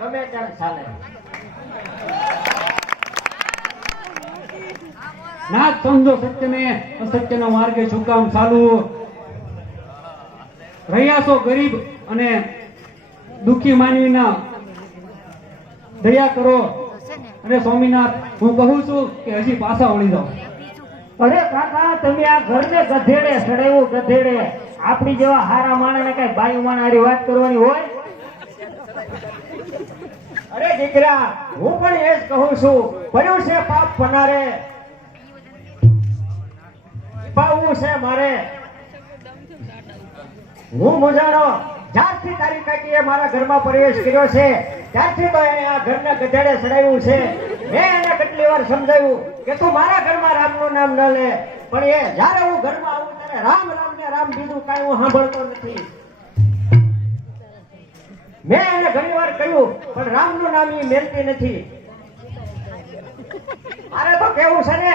ગમે ત્યારે ચાલે. ના સમજો સત્યને અસત્યના માર્ગે શું કામ ચાલુ. રહ્યા છો ગરીબ અને દુઃખી માનવીના. દયા કરો. અને સ્વામીનાથ હું કહું છું કે હજી પાછા વળી જાઓ. અરે કાકા તમે આ ઘરને ગધેડે સડાવ્યું ગધેડે. આપણી જેવા હારા માણે કઈ બાયું માણ વાત કરવાની હોય? અરે દીકરા, હું પણ એ જ કહું છું ભર્યું છે પાપ પનારે પાવું છે મારે. હું મુજાણો જ્યારથી તારી કાકીએ મારા ઘરમાં પ્રવેશ કર્યો છે, ત્યારથી તો એને આ ઘરને ગધેડે ચડાવ્યું છે. મેં એને કેટલી વાર સમજાવ્યું કે તું મારા ઘરમાં રામનું નામ ન લે, પણ એ જ્યારે હું ઘરમાં આવું ત્યારે રામ રામ ને રામ બીજું કાંઈ હું સાંભળતો નથી. મેં એને ઘણી વાર કહ્યું પણ રામનું નામ એ મેલતી નથી. મારે તો કેવું છે ને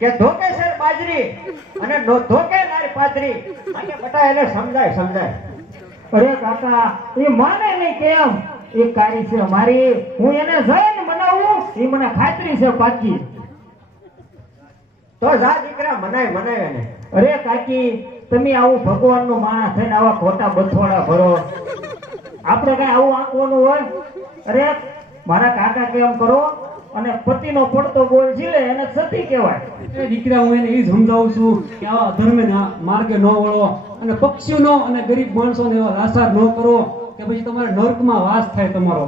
કે ધોકે શેર બાજરી અને ધોકે નારી પાદરી. અને બધા એને સમજાય સમજાય. અરે કાકા એ માને નહીં કેમ એ કારી છે મારી. હું એને જઈને મનાવું એ મને ખાતરી છે પાકી. તો જા દીકરા મનાય મનાય એને. અરે કાકી તમે આવું ભગવાનનું માણસ થઈને આવા ખોટા બથોડા ભરો. આપણે કઈ આવું આંકવાનું હોય? અરે મારા કાકા કેમ કરો અને પતિનો પડતો ગોળ ઝીલે એને સતી કહેવાય. દીકરા હું એને એ સમજાવું છું કે આવા અધર્મે માર્ગે ન વળો અને પક્ષીઓનો અને ગરીબ માણસોને એવા લાસાર ન કરો કે પછી તમારે નર્કમાં વાસ થાય તમારો.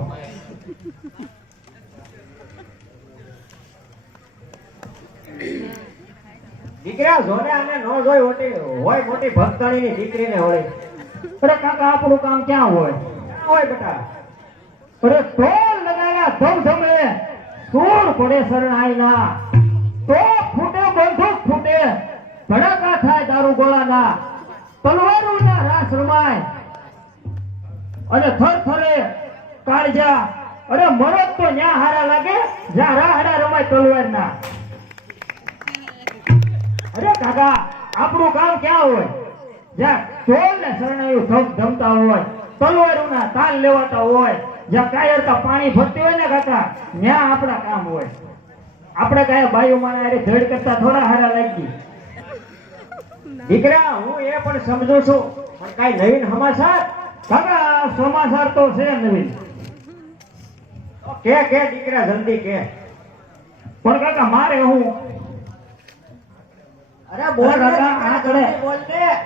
દીકરા જોને આને ન જોઈ હોય મોટી ભક્તણીની દીકરીને હોય અરે કાકા આપણું કામ ક્યાં હોય? હોય બેટા. અરે ઢોલ લગાયા ધમ ધમે સૂર પડે શરણાઈના તો ફૂટે બંદૂક ફૂટે ભડાકા થાય દારૂ ગોળાના. તલવારોના રાસ રમાય. અને થર થરે કાળજા. અરે મરદ તો ન્યા હારા લાગે, જ્યાં રાહડા રમાય તલવારના. અરે કાકા, આપણું કામ ક્યાં હોય? જ્યાં ઢોલ ને શરણાયું ધમ ધમતા હોય. તલવારોના તાલ લેવાતા હોય જ્યાં કાયરતા પાણી ભરતી હોય ને કાકા ત્યાં આપણા કામ હોય. આપણે કાંઈ બાયુ માણા અરે ધડ કરતા થોડા હારા લાગી. દીકરા હું એ પણ સમજુ છું પણ કાંઈ નવીન સમાચાર? કાકા સમાચાર તો છે નવીન. કે કે દીકરા જલ્દી કે. પણ કાકા મારે હું? અરે બોલ કાકા આંકડે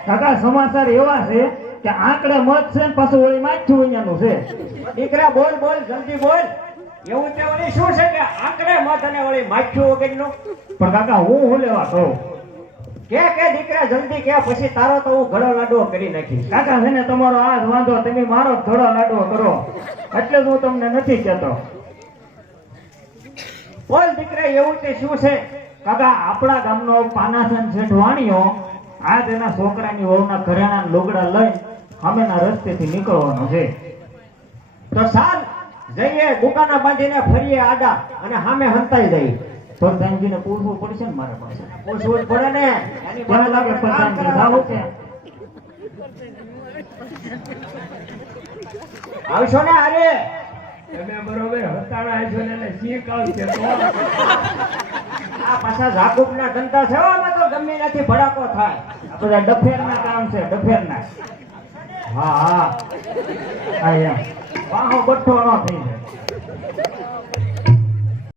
કાકા સમાચાર એવા છે કે આંકડે મત છે ને પાછું વળી માથું અહીંયાનું છે. દીકરા બોલ બોલ જલ્દી બોલ. એવું તે વળી શું છે કે આંકડે મત અને વળી માથું વગરનું? પણ કાકા હું હું લેવા કહું? કે કે દીકરા જલ્દી કે પછી તારો તો હું ઘડો લાડવો કરી નાખી કાકા છે ને તમારો આ વાંધો તમે મારો ઘડો લાડવો કરો. એટલે જ હું તમને નથી કહેતો. બોલ દીકરા એવું તે શું છે? કાકા આપણા ગામનો પાનાસન શેઠ આ આજ એના છોકરાની વહુના ઘરેણા લોગડા લઈ સામેના રસ્તેથી નીકળવાનું છે. તો સાલ જઈએ દુકાના બાંધીને ફરીએ આડા અને સામે હંતાઈ જઈએ. પ્રધાનજીને પૂછવું પડશે ને મારા પાસે? પૂછવું જ પડે ને. મને લાગે પ્રધાનજી જાવું છે આવશો ને અરે તમે બરોબર હતાણા આવશો ને એને શીખ આવશે આ પાછા જાગુબના ધંધા છે તો ગમે નથી ભડાકો થાય. આ બધા ડફેરના કામ છે ડફેર હા હા હા. આયા વાહો બઠ્ઠો નો થઈ જાય.